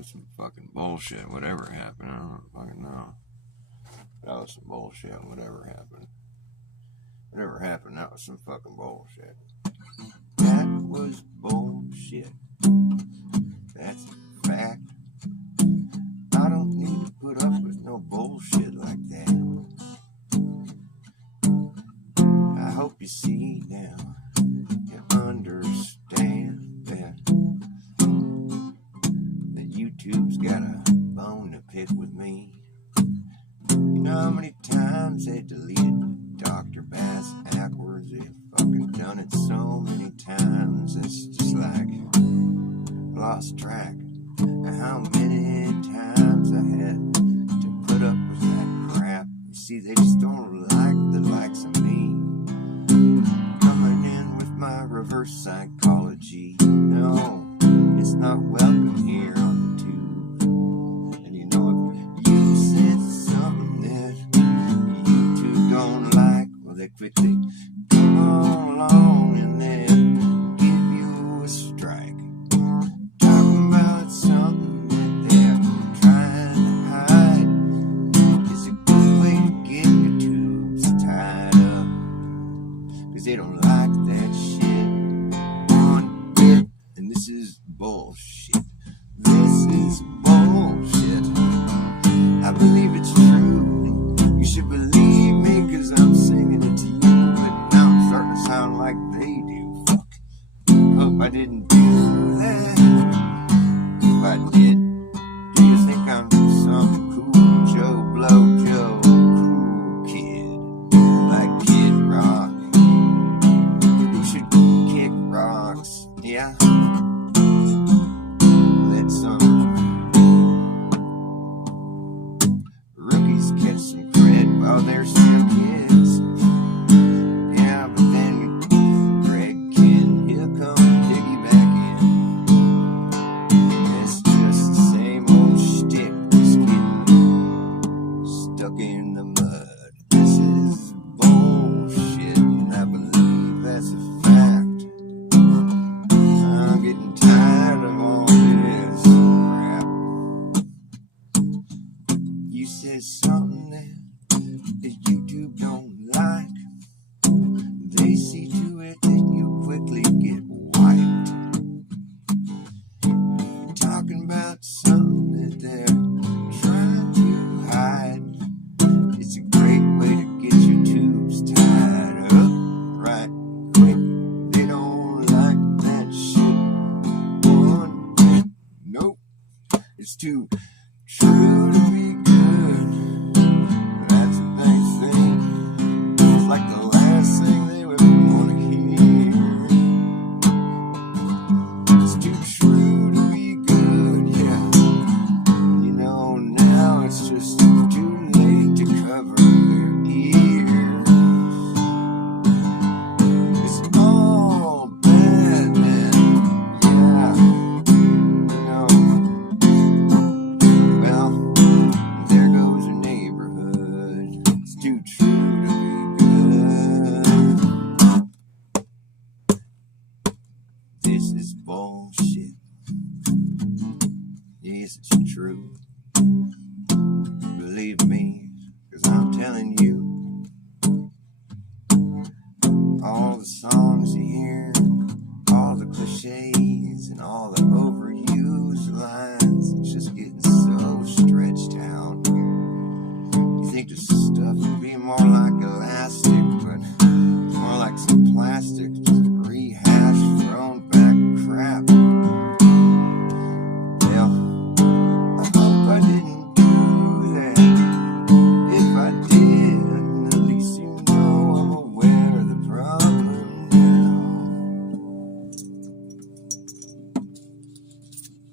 was some fucking bullshit. Whatever happened, I don't fucking know. That was some bullshit. Whatever happened, that was some fucking bullshit. That was bullshit. That's a fact. I don't need to put up with no bullshit like that. I hope you see now and understand that YouTube's got a bone to pick with me. You know how many times they deleted Dr. Bas Ackwards? They've fucking done it so many times. It's just like lost track of how many times I had to put up with that crap. You see, they just don't like the likes of me. Coming in with my reverse psychology. No, it's not welcome here on the tube. And you know, if you said something that YouTube don't like, well, they quickly come on along and then give you a strike. Talking about something that they're trying to hide is a good way to get your tubes tied up. 'Cause they don't like that shit one bit. And this is bullshit. This is bullshit. I believe it's true. And you should believe me, 'cause I'm singing it to you. But now I'm starting to sound like they do. Fuck. Hope I didn't do that. If I did, do you think I'm some cool Joe Blow Joe cool kid like Kid Rock? You should kick rocks, yeah. Let some rookies catch some cred while they're still kids. Yeah, but then Greg Ken, he'll come piggyback in. It's just the same old shtick, just getting stuck in the mud. This is bullshit, and I believe that's a fact. I'm getting tired of all this crap. You said something that YouTube don't like. They see to it that you quickly get wiped. You're talking about something that they're trying to hide. It's a great way to get your tubes tied up right quick. They don't like that shit one bit. Nope. It's too true to be good. That's what they think. It's like the last thing they would want to hear. It's too true to be good, yeah. You know, now it's just too late to cover their ears. It's all bad, man. Yeah. You know. Well, there goes your neighborhood. It's too true to be good. This is bullshit. Yes, it's true. Believe me, 'cause I'm telling you. All the songs you hear, all the cliches, and all the overused lines, it's just getting so stretched out. You think this stuff would be more like elastic, but it's more like some plastic, just rehashed, thrown back crap. Well, I hope I didn't do that. If I did, at least you know I'm aware of the problem now.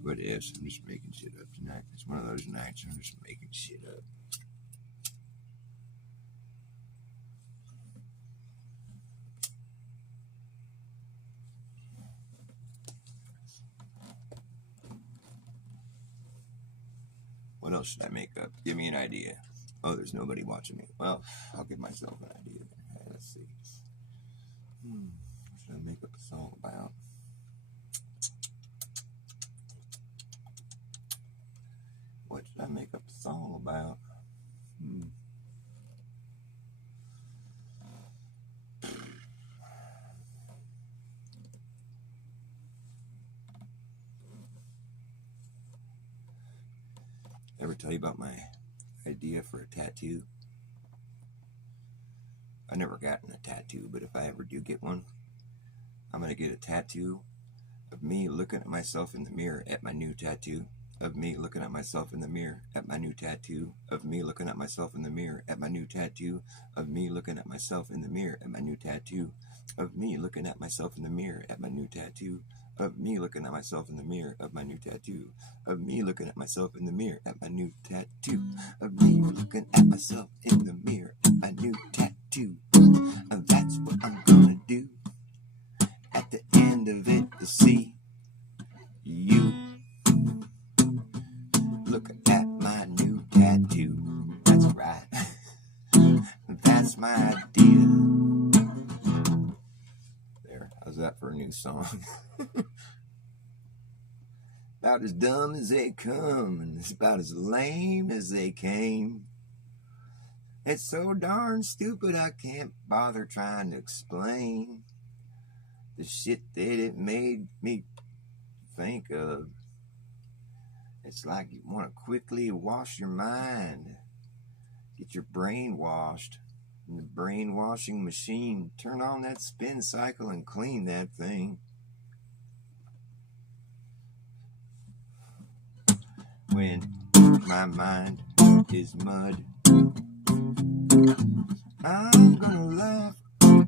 But yes, I'm just making shit up tonight. It's one of those nights I'm just making shit up. What else should I make up? Give me an idea. Oh, there's nobody watching me. Well, I'll give myself an idea. Hey, let's see. What should I make up a song about? I make up a song about? Ever tell you about my idea for a tattoo? I never gotten a tattoo, but if I ever do get one, I'm gonna get a tattoo of me looking at myself in the mirror at my new tattoo, of me looking at myself in the mirror at my new tattoo, of me looking at myself in the mirror at my new tattoo, of me looking at myself in the mirror at my new tattoo, of me looking at myself in the mirror at my new tattoo, of me looking at myself in the mirror of my new tattoo, of me looking at myself in the mirror at my new tattoo, of me looking at myself in the mirror at my new tattoo. And that's what I'm gonna do. At the end of it, you'll see you look at my new tattoo. That's right. That's my idea. There, how's that for a new song? About as dumb as they come, and it's about as lame as they came. It's so darn stupid I can't bother trying to explain the shit that it made me think of. It's like you want to quickly wash your mind, get your brain washed in the brainwashing machine, turn on that spin cycle and clean that thing. When my mind is mud, I'm gonna laugh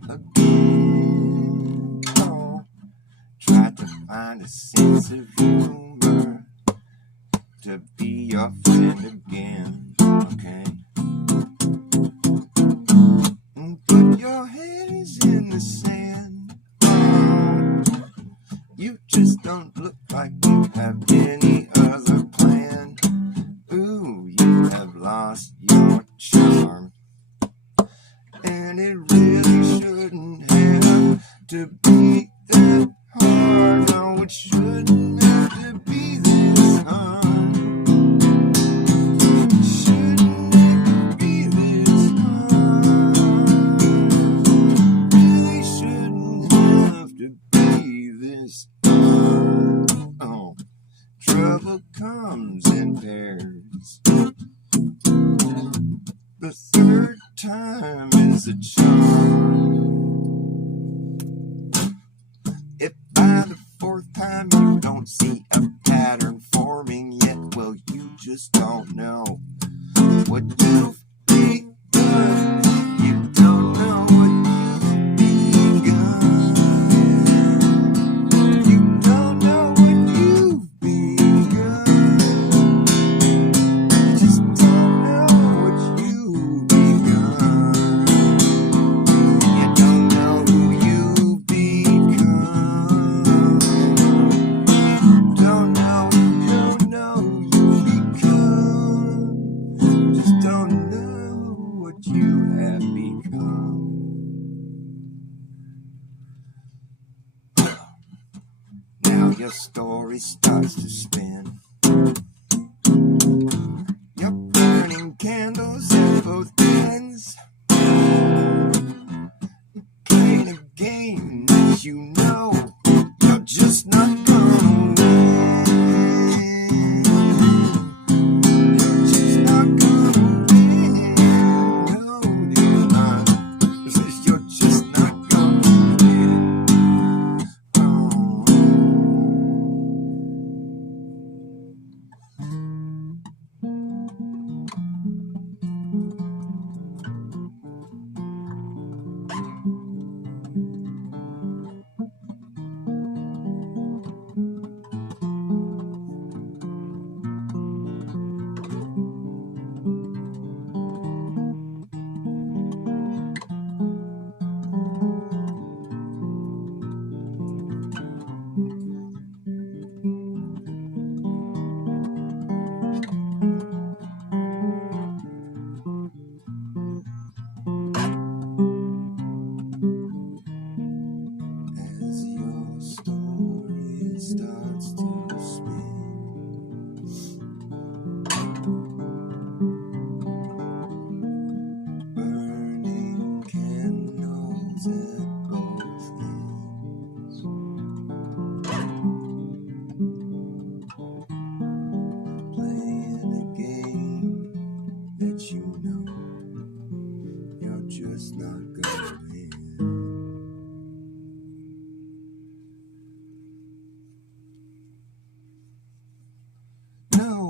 again. Oh, try to find a sense of humor to be your friend again, okay? And put your hands in the sand. Oh, you just don't look like you have any other plan. Ooh, you have lost your charm. And it really shouldn't have to be that hard. No, it shouldn't have to be this hard. It shouldn't have to be this hard. Really shouldn't have to be this hard. Oh, trouble comes in pairs. The third time is a charm. If by the fourth time you don't see a pattern forming yet, well, you just don't know what you've begun. You don't know what you've begun. You don't know what you've begun. You just don't know what you've begun. You don't know who you've become. Don't know who you've become. Just don't know what you have become. Now your story starts to spin. You're burning candles at both ends, playing a game that you know you're just not gonna win. You're just not gonna win. No, you're not. You're just not gonna win. Oh.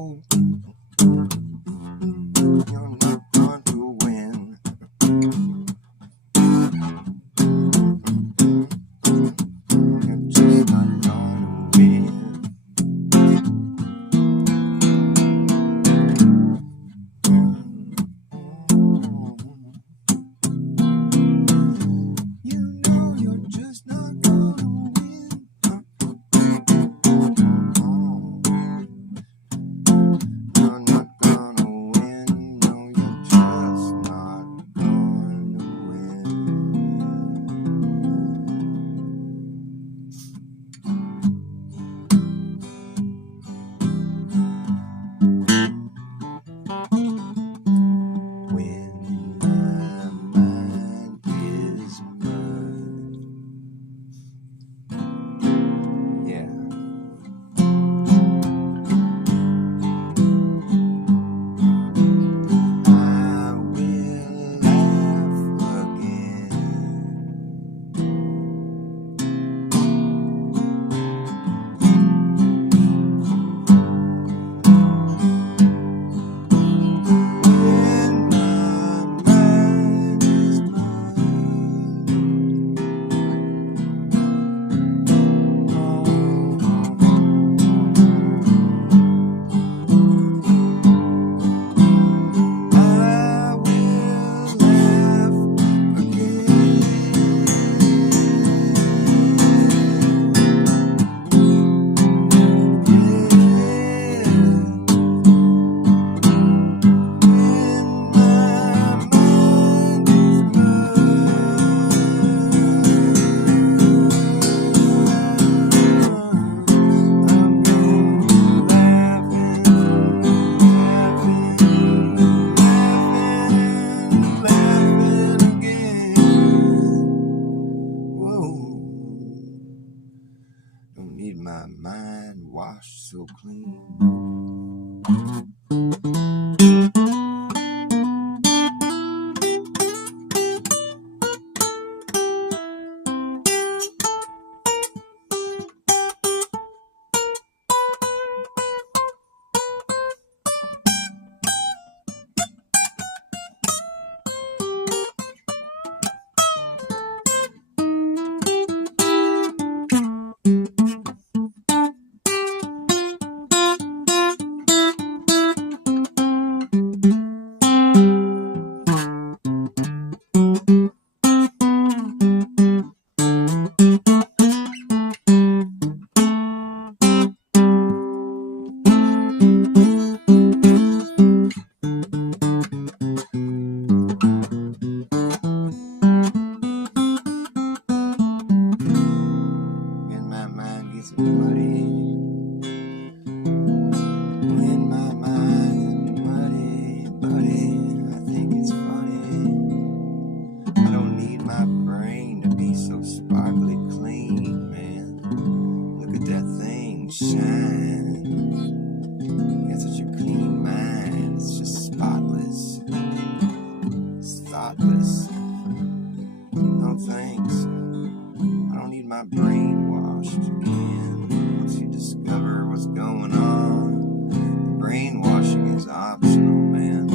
know you're not going to win. You're just not going to win. You know you're just not going to win. You're not gonna win. No, you're just not going to win. When my mind is mud. Yeah. I will laugh again. When my mind is mud. I will laugh again. When my mind is I'm gonna laughing again. Whoa. Don't need my mind washed so clean. When my mind gets muddy. When my mind is muddy, buddy, I think it's funny. I don't need my brain to be so sparkly clean, man. Look at that thing shine. You got such a clean mind. It's just spotless. It's thoughtless. No thanks. I don't need my brain washed again. Once you discover what's going on, brainwashing is optional, man.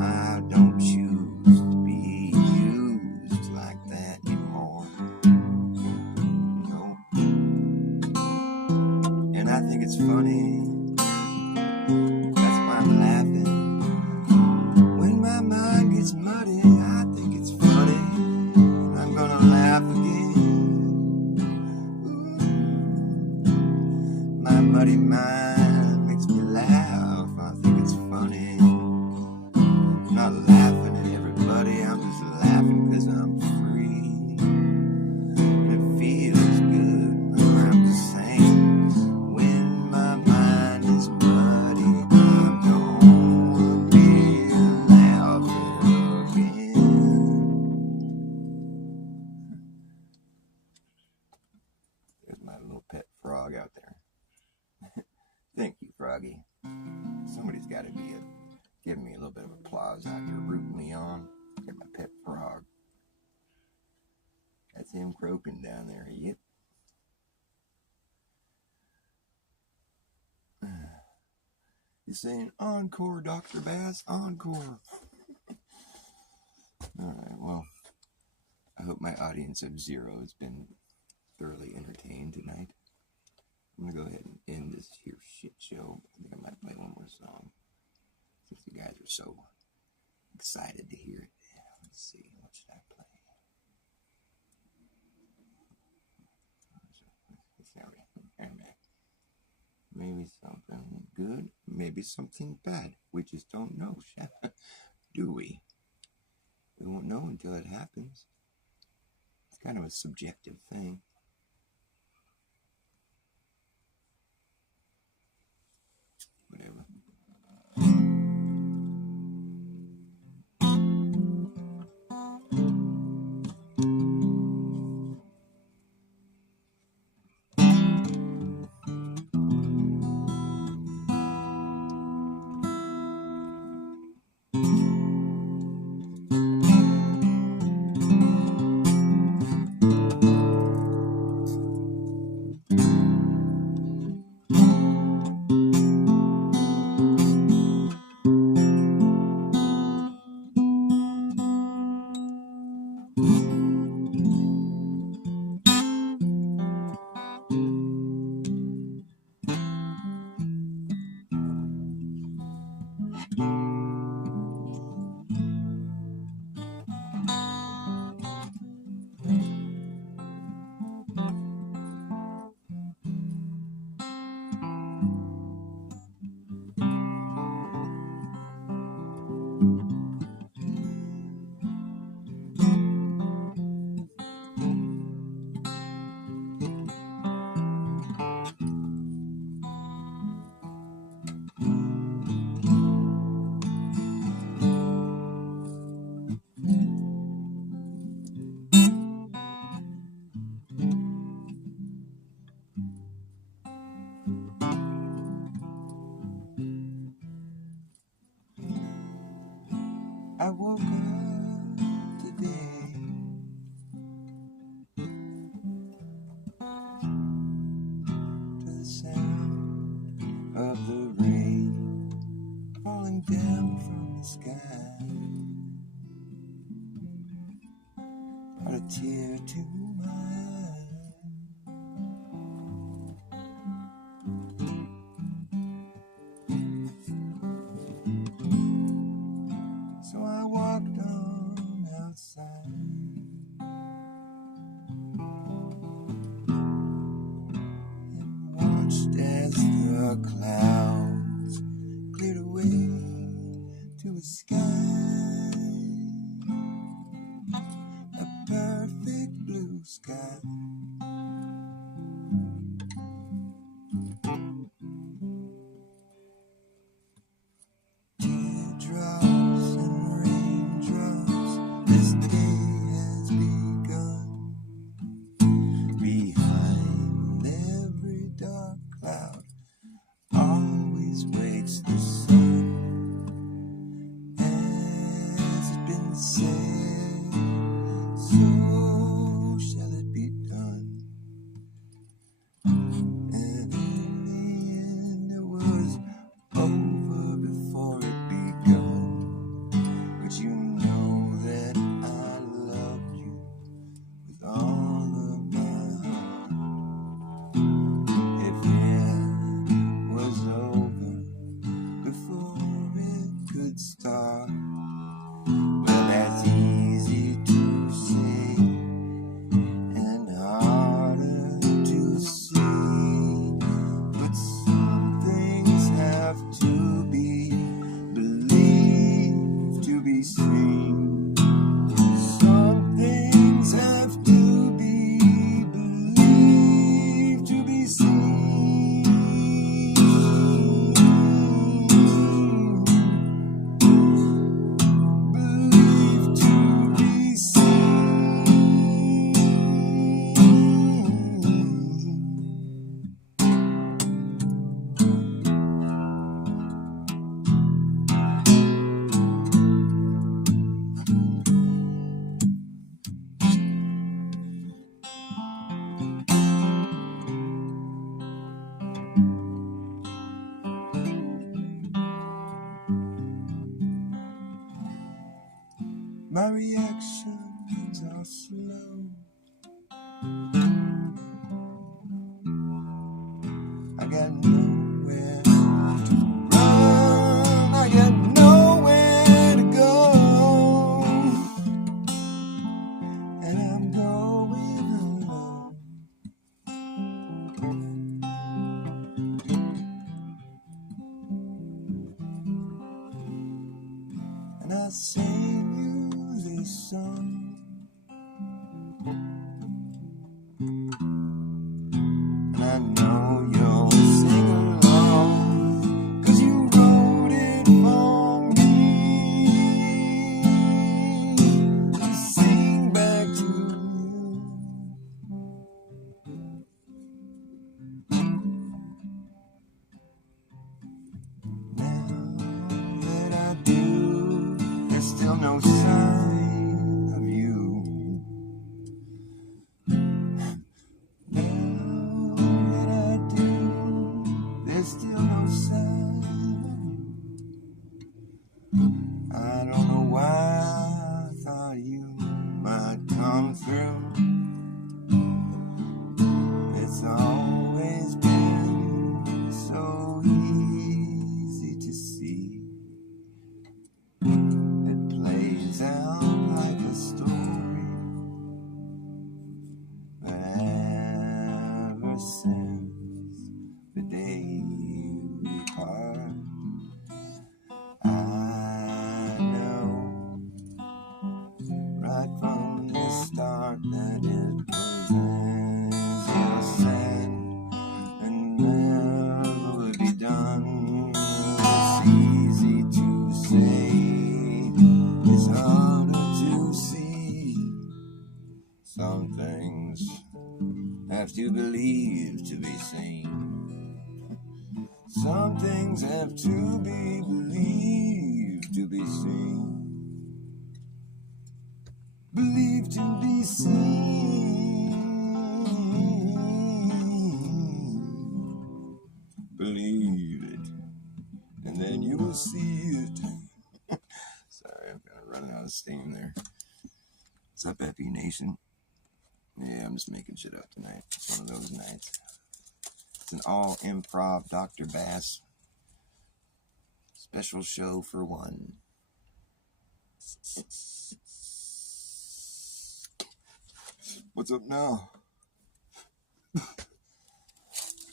I don't choose to be used like that anymore. No. And I think it's funny. That's why I'm laughing. When my mind gets muddy, I think it's funny. I'm gonna laugh again. Ooh. My muddy mind makes me laugh. I think it's funny. I'm not laughing at everybody. I'm just laughing because I'm free. It feels good. I'm just saying. When my mind is muddy, I'm gonna be laughing again. There's my little pet frog out there. Thank you, Froggy. Somebody's got to be giving me a little bit of applause out here, rooting me on. Get my pet frog. That's him croaking down there. Yep. You're saying, encore, Dr. Bass, encore. Alright, well, I hope my audience of 0 has been thoroughly entertained tonight. I'm going to go ahead and end this here shit show. I think I might play one more song, since you guys are so excited to hear it. Let's see, what should I play? Maybe something good, maybe something bad. We just don't know, do we? We won't know until it happens. It's kind of a subjective thing. Whatever. I woke up today to the sound of the rain falling down from the sky. Brought a tear to my eye. So I walked on outside and watched as the clouds cleared away to a sky, a perfect blue. My reactions are slow. I got nowhere to run. I got nowhere to go. And I'm going alone. And I sing you this song. And I know you'll sing along, 'cause you wrote it for me to sing back to you. Now that I do, there's still no sign of you. Now that I do, there's still no sign of you. I don't know why I thought you might come through. It's always been so easy to see. It plays out like a story. But ever since the day you depart, I know right from the start that it was as you said, and never would be done. It's easy to say, it's harder to see. Some things have to believe to be seen. Some things have to be believed to be seen. Believed to be seen. Believe it, and then you will see it. Sorry, I'm kind of running out of steam there. What's up, Epi Nation? Yeah, I'm just making shit up tonight. It's one of those nights. It's an all improv Dr. Bass special show for one. What's up now?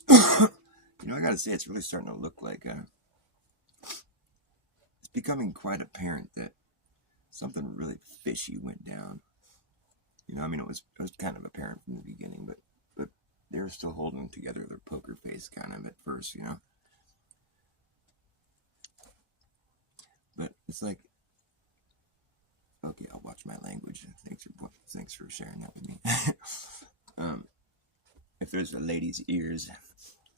I gotta say, it's really starting to look like it's becoming quite apparent that something really fishy went down. It was kind of apparent from the beginning, but they were still holding together their poker face kind of at first, But it's like, okay, I'll watch my language. Thanks for sharing that with me. If there's a lady's ears,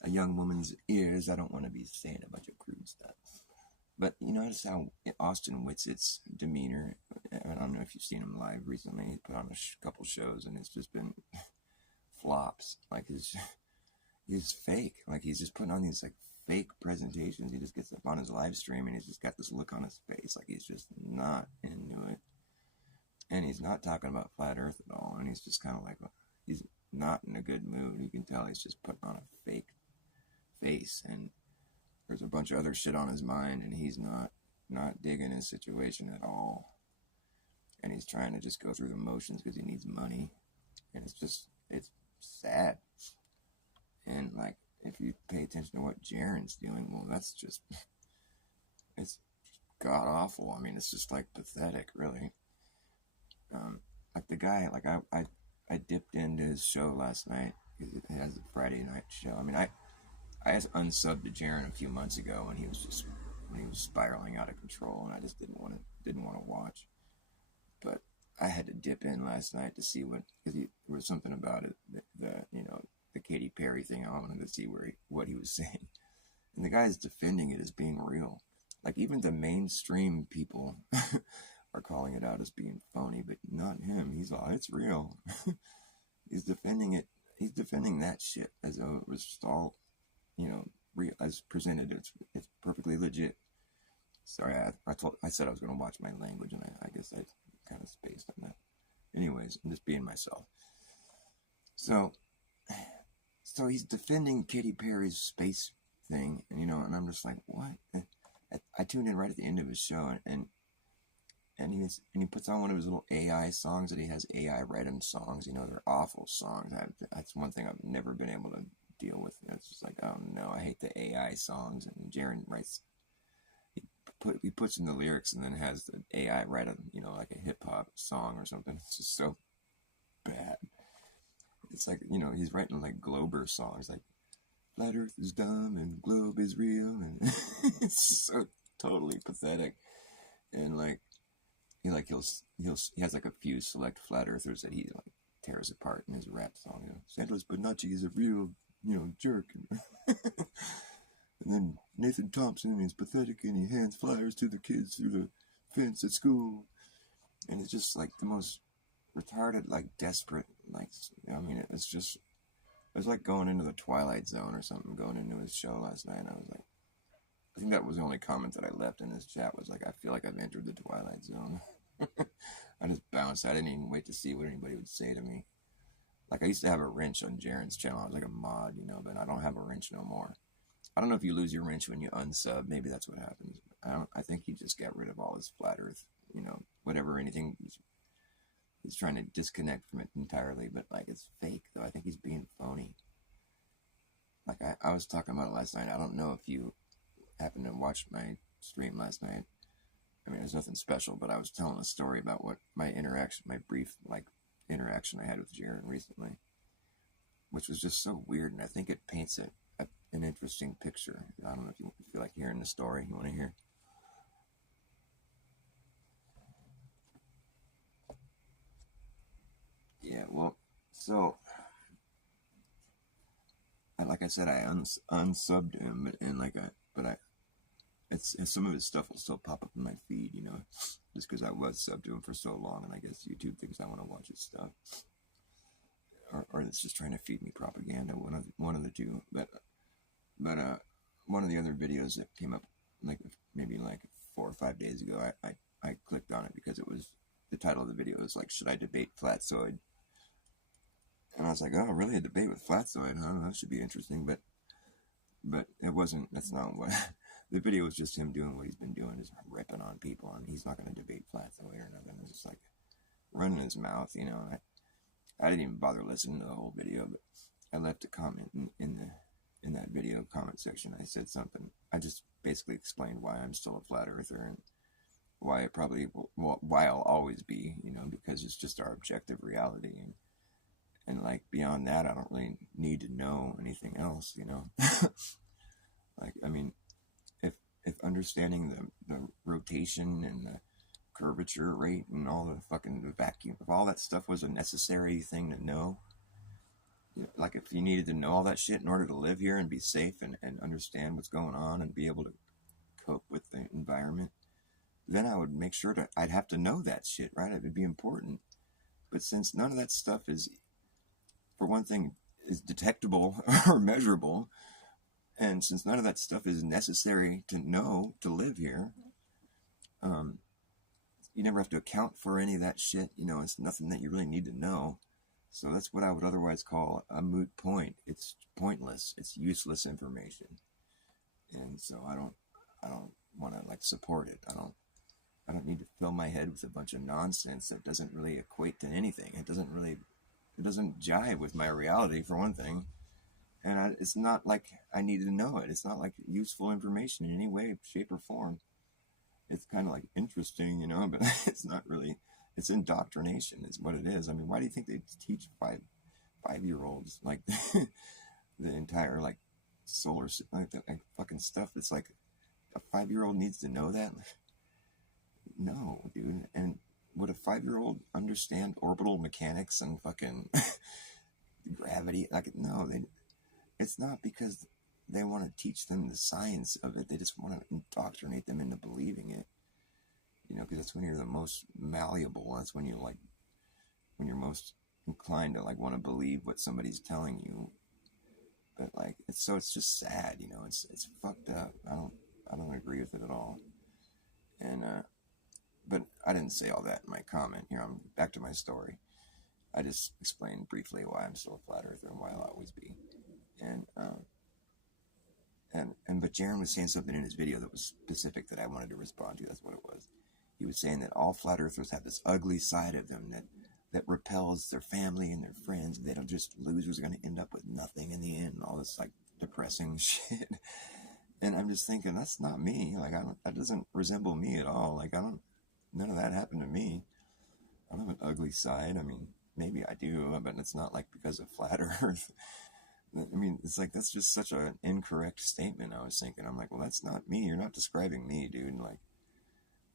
a young woman's ears, I don't want to be saying a bunch of crude stuff. But you notice how Austin Whitsett's demeanor, I don't know if you've seen him live recently, he put on a couple shows and it's just been flops. Like he's fake. Like he's just putting on these like fake presentations. He just gets up on his live stream and he's just got this look on his face like he's just not into it. And he's not talking about flat earth at all. And he's just kind of like, he's not in a good mood. You can tell he's just putting on a fake face, and there's a bunch of other shit on his mind, and he's not digging his situation at all. And he's trying to just go through the motions because he needs money. And it's sad. And like, if you pay attention to what Jaron's doing, well, it's god awful. I mean, it's just like pathetic, really. Like the guy, like I dipped into his show last night. It has a Friday night show. I mean, I unsubbed to Jaron a few months ago when he was spiraling out of control, and I just didn't want to watch. But I had to dip in last night to see because there was something about it, the Katy Perry thing. I wanted to see what he was saying, and the guy's defending it as being real. Like even the mainstream people are calling it out as being phony, but not him. He's like, it's real. He's defending it. He's defending that shit as though it was just all, real, as presented. It's perfectly legit. Sorry, I said I was going to watch my language, and I guess I kind it's based on that. Anyways, I'm just being myself. So he's defending Katy Perry's space thing, and and I'm just like, what? I tuned in right at the end of his show, and he puts on one of his little AI songs that he has AI write him songs. They're awful songs. That's one thing I've never been able to deal with. It's just like, oh no, I hate the AI songs. And Jaron writes, he puts in the lyrics and then has the AI write a like a hip hop song or something. It's just so bad. It's like he's writing like Glober songs, like Flat Earth is dumb and globe is real, and it's so totally pathetic. And like he has like a few select flat earthers that he like tears apart in his rap song. Santos Bonacci is a real jerk. And then Nathan Thompson is pathetic and he hands flyers to the kids through the fence at school. And it's just like the most retarded, like desperate, like, it was like going into the Twilight Zone or something, going into his show last night. And I was like, I think that was the only comment that I left in this chat was like, I feel like I've entered the Twilight Zone. I just bounced. I didn't even wait to see what anybody would say to me. Like, I used to have a wrench on Jaron's channel. I was like a mod, but I don't have a wrench no more. I don't know if you lose your wrench when you unsub. Maybe that's what happens. I think he just got rid of all his flat earth, whatever, anything. He's trying to disconnect from it entirely, but like it's fake though. I think he's being phony. Like I was talking about it last night. I don't know if you happened to watch my stream last night. I mean, there's nothing special, but I was telling a story about what my brief like interaction I had with Jaron recently, which was just so weird, and I think it paints an interesting picture. I don't know if you feel like hearing the story. You want to hear? Yeah, well, so like I said, I unsubbed him, it's some of his stuff will still pop up in my feed, just because I was subbed to him for so long, and I guess YouTube thinks I want to watch his stuff, or it's just trying to feed me propaganda. One of the two, but one of the other videos that came up like maybe like 4 or 5 days ago, I clicked on it because it was the title of the video was like, should I debate Flatzoid? And I was like, oh, really? A debate with Flatzoid, huh? That should be interesting. But it wasn't. That's not what. The video was just him doing what he's been doing, just ripping on people, and he's not going to debate Flatzoid or nothing. It's just like running his mouth, I didn't even bother listening to the whole video, but I left a comment in that video comment section. I said something. I just basically explained why I'm still a flat earther and why why I'll always be, because it's just our objective reality. And like beyond that, I don't really need to know anything else, Like, I mean, if understanding the rotation and the curvature rate and all the vacuum, if all that stuff was a necessary thing to know, like if you needed to know all that shit in order to live here and be safe and understand what's going on and be able to cope with the environment, then I would make sure I'd have to know that shit, right? It would be important. But since none of that stuff is, for one thing, is detectable or measurable, and since none of that stuff is necessary to know to live here, you never have to account for any of that shit. It's nothing that you really need to know. So that's what I would otherwise call a moot point. It's pointless. It's useless information. And so I don't want to like support it. I don't need to fill my head with a bunch of nonsense that doesn't really equate to anything. It doesn't jive with my reality, for one thing. And it's not like I need to know it. It's not like useful information in any way, shape, or form. It's kind of like interesting, but it's not really. It's indoctrination is what it is. I mean, why do you think they teach five-year-olds like the entire like solar like fucking stuff? It's like a 5-year-old needs to know that. No, dude. And would a 5-year-old understand orbital mechanics and fucking gravity? Like, no, it's not because they want to teach them the science of it. They just want to indoctrinate them into believing it. Because that's when you're the most malleable. That's when when you're most inclined to like want to believe what somebody's telling you. But like, it's just sad. It's fucked up. I don't agree with it at all. And but I didn't say all that in my comment. Here, I'm back to my story. I just explained briefly why I'm still a flat earther and why I'll always be. But Jaron was saying something in his video that was specific that I wanted to respond to. That's what it was. He was saying that all flat earthers have this ugly side of them that repels their family and their friends. They don't just losers are going to end up with nothing in the end and all this like depressing shit. And I'm just thinking, that's not me. Like, that doesn't resemble me at all. Like, none of that happened to me. I don't have an ugly side. I mean, maybe I do, but it's not like because of flat earth. I mean, it's like, that's just such an incorrect statement. I was thinking, I'm like, well, that's not me. You're not describing me, dude. Like,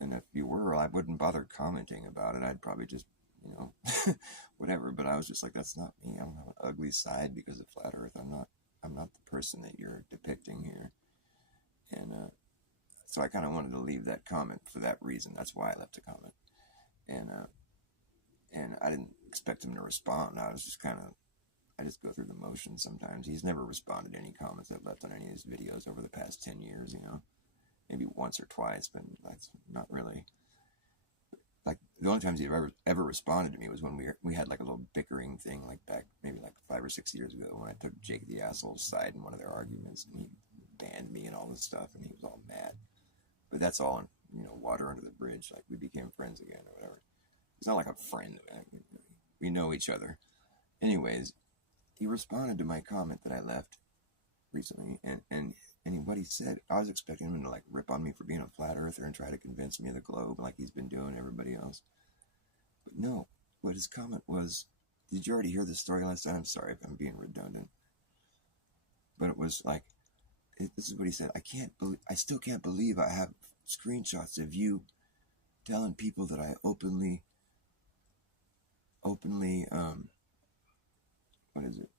and if you were, I wouldn't bother commenting about it. I'd probably just, whatever. But I was just like, that's not me. I don't have an ugly side because of flat earth. I'm not the person that you're depicting here. And so I kind of wanted to leave that comment for that reason. That's why I left a comment. And I didn't expect him to respond. I was just I just go through the motions sometimes. He's never responded to any comments I've left on any of his videos over the past 10 years, maybe once or twice, but that's not really. Like, the only times he ever responded to me was when we had like a little bickering thing, like back maybe like 5 or 6 years ago, when I took Jake the Asshole's side in one of their arguments, and he banned me and all this stuff, and he was all mad. But that's all, water under the bridge. Like, we became friends again or whatever. It's not like a friend. We know each other. Anyways, he responded to my comment that I left recently, and what he said, I was expecting him to like rip on me for being a flat earther and try to convince me of the globe like he's been doing everybody else. But no, what his comment was, did you already hear the story last time? I'm sorry if I'm being redundant. But it was like, this is what he said. I still can't believe I have screenshots of you telling people that I openly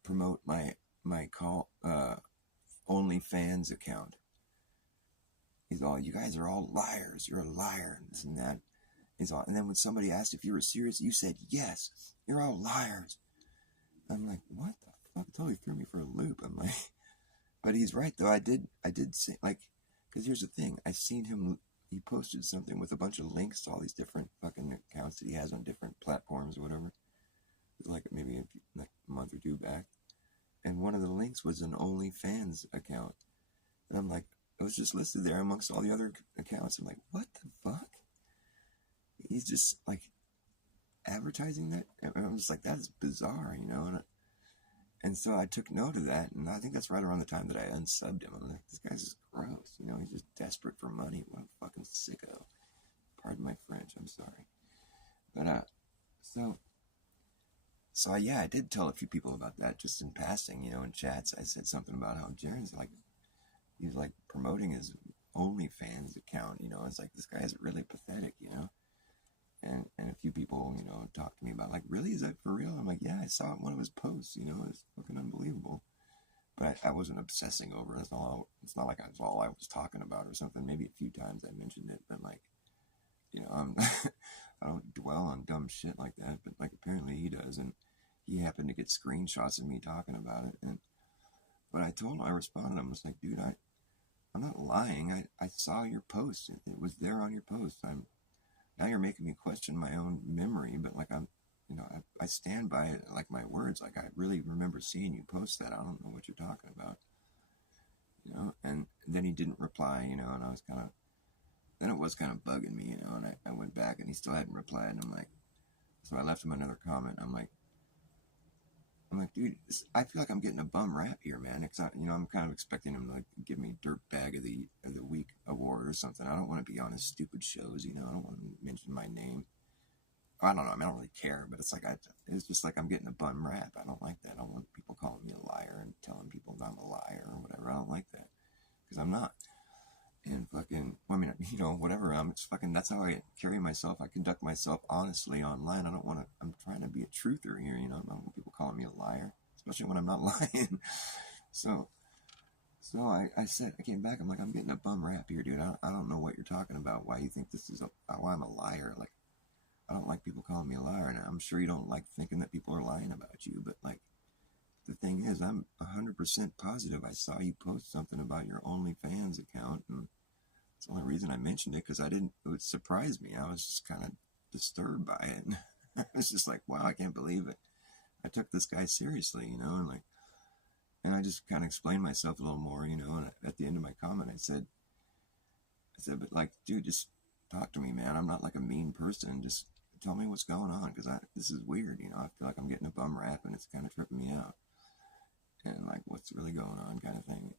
promote my OnlyFans account. He's all, you guys are all liars. You're a liar, and this and that. He's all, and then when somebody asked if you were serious, you said yes. You're all liars. I'm like, what the fuck? It totally threw me for a loop. I'm like, but he's right though. I did say, like, because here's the thing. I seen him. He posted something with a bunch of links to all these different fucking accounts that he has on different platforms or whatever. It was like maybe a month or two back. And one of the links was an OnlyFans account. And I'm like, it was just listed there amongst all the other accounts. I'm like, what the fuck? He's just like advertising that. And I'm just like, that's bizarre, And so I took note of that. And I think that's right around the time that I unsubbed him. I'm like, this guy's just gross. He's just desperate for money. What a fucking sicko. Pardon my French. I'm sorry. But, So yeah, I did tell a few people about that just in passing, in chats. I said something about how Jaren's he's like promoting his OnlyFans account, it's like, this guy is really pathetic, and a few people, talked to me about like, really, is that for real? I'm like, yeah, I saw it in one of his posts, it's fucking unbelievable. But I wasn't obsessing over it. It's not like that's all I was talking about or something. Maybe a few times I mentioned it, but like, I don't dwell on dumb shit like that, but like apparently he does, and he happened to get screenshots of me talking about it, but I responded, I was like, dude, I'm not lying, I saw your post, it was there on your post, now you're making me question my own memory, but like I stand by it, like my words, like I really remember seeing you post that, I don't know what you're talking about, and then he didn't reply, and I was then it was kind of bugging me, and I went back and he still hadn't replied, and I'm like, so I left him another comment. I'm like, dude, I feel like I'm getting a bum rap here, man. Because I'm kind of expecting him to like give me Dirtbag of the Week award or something. I don't want to be on his stupid shows, I don't want to mention my name. I don't know. I mean, I don't really care, but it's like it's just like I'm getting a bum rap. I don't like that. I don't want people calling me a liar and telling people I'm a liar or whatever. I don't like that because I'm not. And fucking, whatever. It's fucking, that's how I carry myself. I conduct myself honestly online. I'm trying to be a truther here, I don't want people calling me a liar, especially when I'm not lying. So I said, I came back, I'm like, I'm getting a bum rap here, dude. I don't know what you're talking about. Why you think this is why I'm a liar. Like, I don't like people calling me a liar. And I'm sure you don't like thinking that people are lying about you, but like, the thing is, I'm 100% positive I saw you post something about your OnlyFans account, and it's the only reason I mentioned it, because it would surprise me. I was just kind of disturbed by it. I was just like, wow, I can't believe it. I took this guy seriously, and I just kind of explained myself a little more, and at the end of my comment, I said, but like, dude, just talk to me, man. I'm not like a mean person. Just tell me what's going on, because this is weird, I feel like I'm getting a bum rap, and it's kind of tripping me out. And like, what's really going on, kind of thing.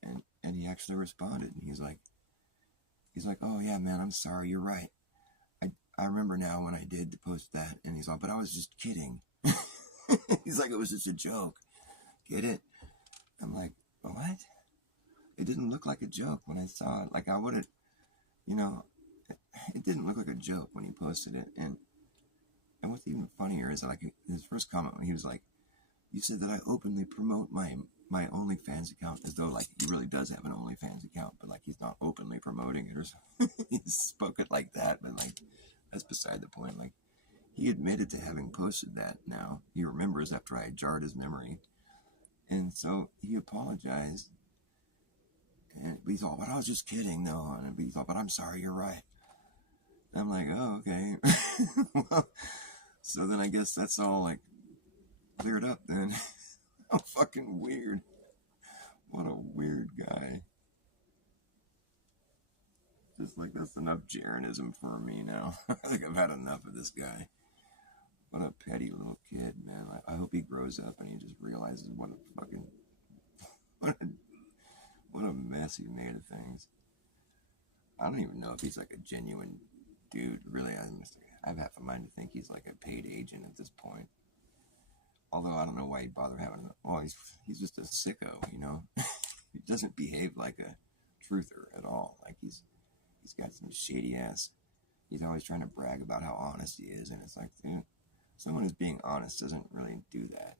And he actually responded, and he's like, oh yeah, man, I'm sorry, you're right. I remember now when I did post that, and he's like, but I was just kidding. He's like, it was just a joke. Get it? I'm like, what? It didn't look like a joke when I saw it. Like, I would have, it didn't look like a joke when he posted it. And what's even funnier is, like, his first comment, when he was like, you said that I openly promote my OnlyFans account, as though, like, he really does have an OnlyFans account, but, like, he's not openly promoting it or something. He spoke it like that, but, like, that's beside the point. Like, he admitted to having posted that now. He remembers after I jarred his memory. And so he apologized. And he thought, but I was just kidding, though. And he thought, but I'm sorry, you're right. And I'm like, oh, okay. Well, so then I guess that's all, like, cleared up then. How fucking weird. What a weird guy. Just like, that's enough Jaronism for me now. I think I've had enough of this guy. What a petty little kid, man. I hope he grows up and he just realizes what a fucking... What a mess he made of things. I don't even know if he's like a genuine dude, really. I've half a mind to think he's like a paid agent at this point. Although I don't know why he'd bother having... Well, he's just a sicko, He doesn't behave like a truther at all. Like, he's got some shady ass... He's always trying to brag about how honest he is, and it's like, dude, someone who's being honest doesn't really do that,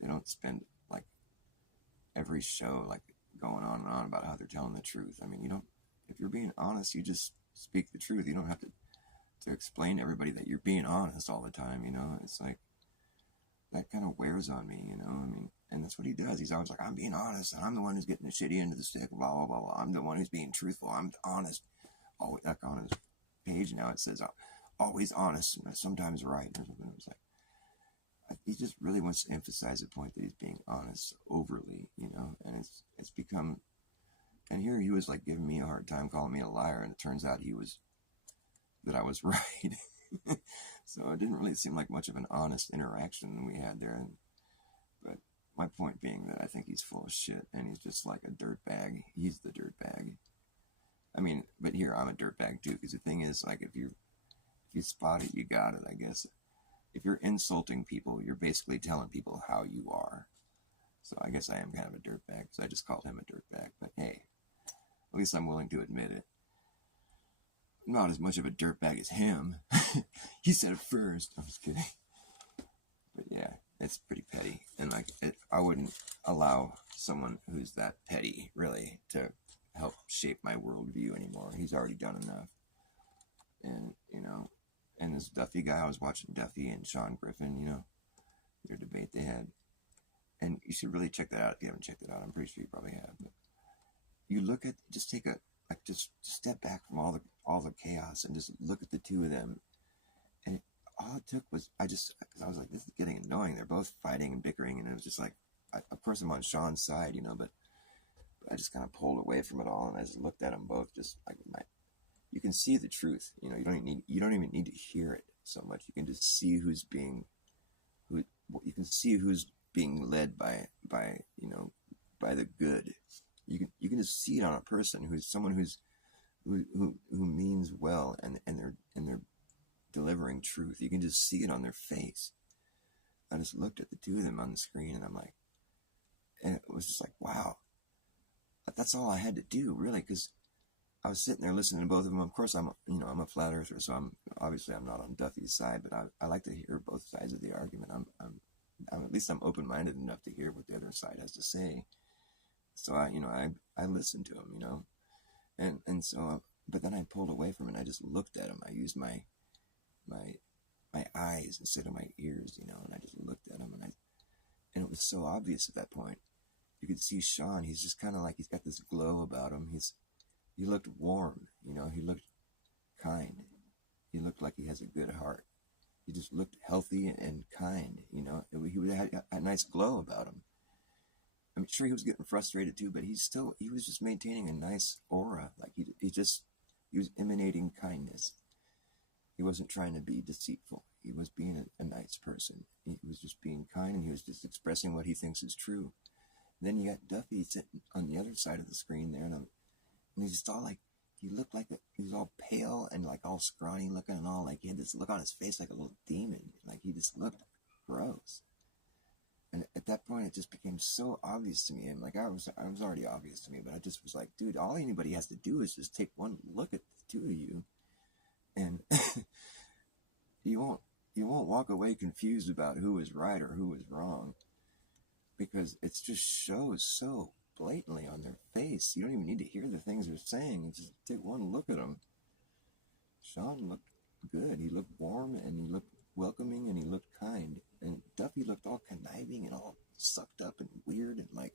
They don't spend, like, every show, like, going on and on about how they're telling the truth. I mean, if you're being honest, you just speak the truth. You don't have to explain to everybody that you're being honest all the time, It's like, that kind of wears on me, I mean, and that's what he does. He's always like, I'm being honest, and I'm the one who's getting the shitty end of the stick, blah, blah, blah, blah. I'm the one who's being truthful. I'm honest. Always, like, on his page now, it says, always honest, and sometimes right, or something. It's like, he just really wants to emphasize the point that he's being honest overly, and it's become, and here he was, like, giving me a hard time, calling me a liar, and it turns out that I was right. So it didn't really seem like much of an honest interaction we had there. But my point being that I think he's full of shit, and he's just like a dirtbag. He's the dirtbag. I mean, but here, I'm a dirtbag too, because the thing is, like, if you spot it, you got it, I guess. If you're insulting people, you're basically telling people how you are. So I guess I am kind of a dirtbag, because I just called him a dirtbag. But hey, at least I'm willing to admit it. I'm not as much of a dirtbag as him. He said it first. I'm just kidding. But yeah, it's pretty petty. And like, I wouldn't allow someone who's that petty, really, to help shape my worldview anymore. He's already done enough. And, and this Duffy guy, I was watching Duffy and Sean Griffin, their debate they had. And you should really check that out if you haven't checked it out. I'm pretty sure you probably have. But you look at, just take just step back from all the chaos and just look at the two of them. And all it took was, because I was like, this is getting annoying. They're both fighting and bickering, and it was just like, of course I'm on Sean's side, but I just kind of pulled away from it all, and I just looked at them both, just like you can see the truth. You don't even need to hear it so much. You can just see who's being led by the good. You can just see it on a person who's someone who means well, and they're delivering truth. You can just see it on their face. I just looked at the two of them on the screen, and I'm like, and it was just like, wow, that's all I had to do, really, because I was sitting there listening to both of them. Of course, I'm a flat earther, so I'm not on Duffy's side, but I like to hear both sides of the argument. I'm at least I'm open-minded enough to hear what the other side has to say. So I listened to him, and so, but then I pulled away from it. And I just looked at him. I used my eyes instead of my ears, and I just looked at him, and it was so obvious at that point. You could see Sean. He's just kind of like, he's got this glow about him. He looked warm, he looked kind, he looked like he has a good heart. He just looked healthy and kind, you know. He had a nice glow about him. I'm sure he was getting frustrated too, but he was just maintaining a nice aura. Like he was emanating kindness. He wasn't trying to be deceitful. He was being a nice person. He was just being kind, and he was just expressing what he thinks is true. And then you got Duffy sitting on the other side of the screen there, and he's just all like, he looked like he was all pale and like all scrawny looking and all like he had this look on his face like a little demon. Like he just looked gross. And at that point, it just became so obvious to me. And like I was already obvious to me, but I just was like, dude, all anybody has to do is just take one look at the two of you, and you won't walk away confused about who is right or who is wrong, because it just shows so blatantly on their face. You don't even need to hear the things they're saying. You just take one look at them. Sean looked good. He looked warm, and he looked welcoming, and he looked kind. And Duffy looked all conniving and all sucked up and weird and like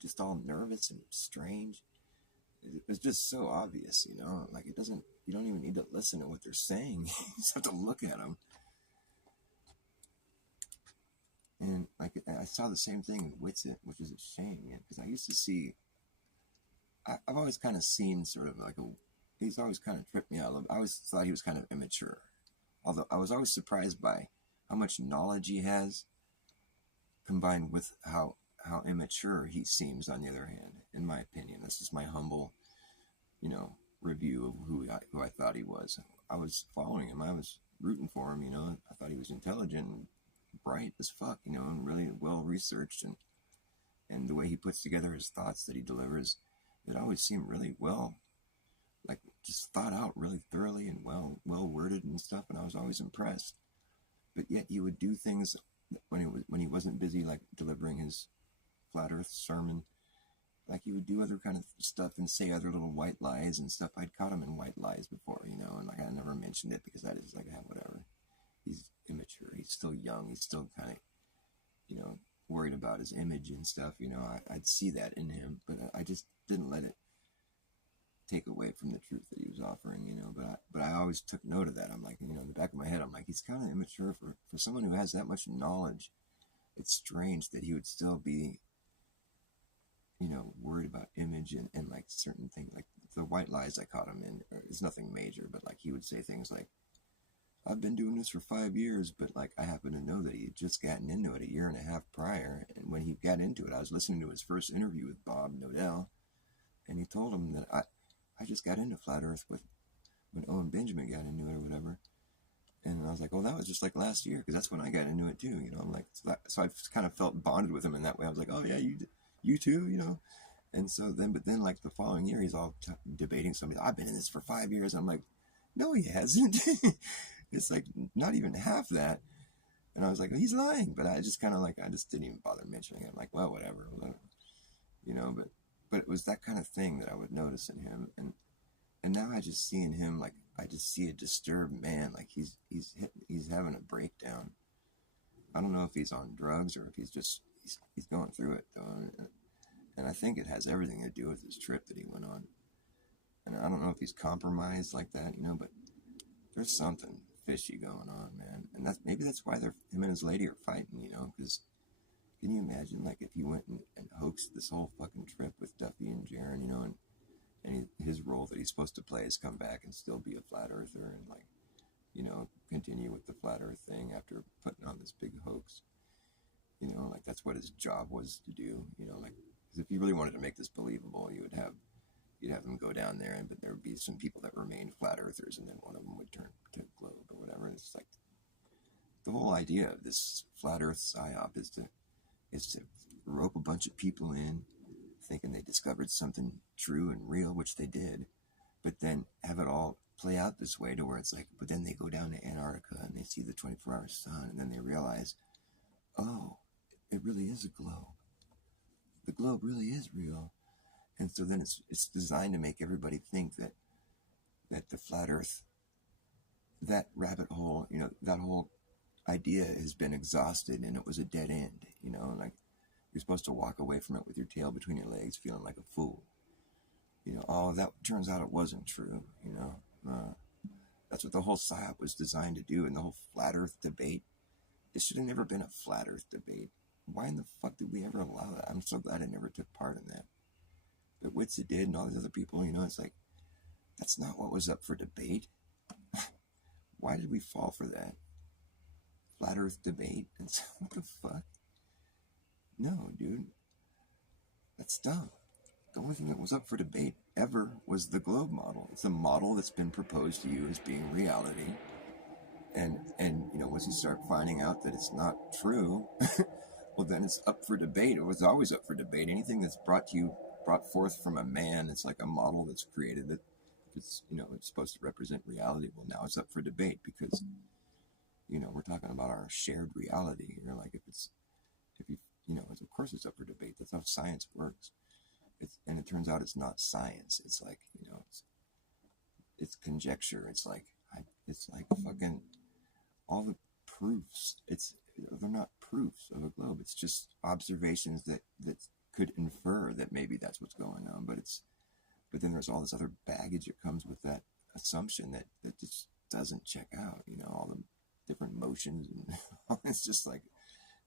just all nervous and strange. It was just so obvious, you know. Like you don't even need to listen to what they're saying. You just have to look at them. And like I saw the same thing in Witsit, which is a shame, because I used to see. I've always kind of seen sort of like he's always kind of tripped me out. I always thought he was kind of immature. Although I was always surprised by how much knowledge he has, combined with how immature he seems. On the other hand, in my opinion, this is my humble, you know, review of who I thought he was. I was following him. I was rooting for him. You know, I thought he was intelligent and bright as fuck. You know, and really well researched, and the way he puts together his thoughts that he delivers, it always seemed really well, like just thought out really thoroughly and well worded and stuff. And I was always impressed. But yet he would do things when he wasn't busy, like delivering his flat Earth sermon. Like he would do other kind of stuff and say other little white lies and stuff. I'd caught him in white lies before, you know, and like I never mentioned it because that is like, whatever. He's immature. He's still young. He's still kind of, you know, worried about his image and stuff. You know, I'd see that in him, but I just didn't let it take away from the truth that he was offering, you know. But I always took note of that. I'm like, you know, in the back of my head, I'm like, he's kind of immature for someone who has that much knowledge. It's strange that he would still be, you know, worried about image and like certain things. Like the white lies I caught him in, it's nothing major, but like he would say things like, I've been doing this for 5 years, but like I happen to know that he had just gotten into it a year and a half prior. And when he got into it, I was listening to his first interview with Bob Nodell, and he told him that I just got into Flat Earth when Owen Benjamin got into it or whatever. And I was like, oh, that was just like last year, because that's when I got into it too, you know. I'm like, so I kind of felt bonded with him in that way. I was like, oh yeah, you too, you know. And so but then like the following year, he's all debating somebody. I've been in this for 5 years. I'm like, no, he hasn't. It's like not even half that. And I was like, oh, he's lying. But I just kind of like, I just didn't even bother mentioning it. I'm like, well, whatever, you know. But it was that kind of thing that I would notice in him, and now I just see in him, like I just see a disturbed man. Like he's having a breakdown. I don't know if he's on drugs or if he's going through it though, and I think it has everything to do with his trip that he went on. And I don't know if he's compromised like that, you know, but there's something fishy going on, man. And maybe that's why him and his lady are fighting, you know, because can you imagine, like, if he went and hoaxed this whole fucking trip with Duffy and Jaron, you know, and his role that he's supposed to play is come back and still be a flat earther and, like, you know, continue with the flat earth thing after putting on this big hoax. You know, like, that's what his job was to do, you know, like, because if you really wanted to make this believable, you'd have him go down there, but there would be some people that remained flat earthers, and then one of them would turn to globe or whatever. And it's like the whole idea of this flat earth psyop is to rope a bunch of people in thinking they discovered something true and real, which they did, but then have it all play out this way to where it's like, but then they go down to Antarctica and they see the 24-hour sun, and then they realize, oh, it really is a globe. The globe really is real. And so then it's designed to make everybody think that the flat earth, that rabbit hole, you know, that whole idea has been exhausted and it was a dead end, you know, like you're supposed to walk away from it with your tail between your legs feeling like a fool. You know, that turns out it wasn't true, you know. That's what the whole psyop was designed to do. And the whole flat earth debate, it should have never been a flat earth debate. Why in the fuck did we ever allow that? I'm so glad I never took part in that. But Witsa did, and all these other people, it's like, that's not what was up for debate. Why did we fall for that? Flat earth debate? What the fuck? No, dude. That's dumb. The only thing that was up for debate ever was the globe model. It's a model that's been proposed to you as being reality. And once you start finding out that it's not true, well, then it's up for debate. It was always up for debate. Anything that's brought forth from a man, it's like a model that's created that it's supposed to represent reality. Well, now it's up for debate because, we're talking about our shared reality. You're like, of course it's up for debate. That's how science works. And it turns out it's not science. It's like, it's conjecture. It's like fucking all the proofs. They're not proofs of a globe. It's just observations that could infer that maybe that's what's going on. But then there's all this other baggage that comes with that assumption that just doesn't check out. All the different motions, and it's just like,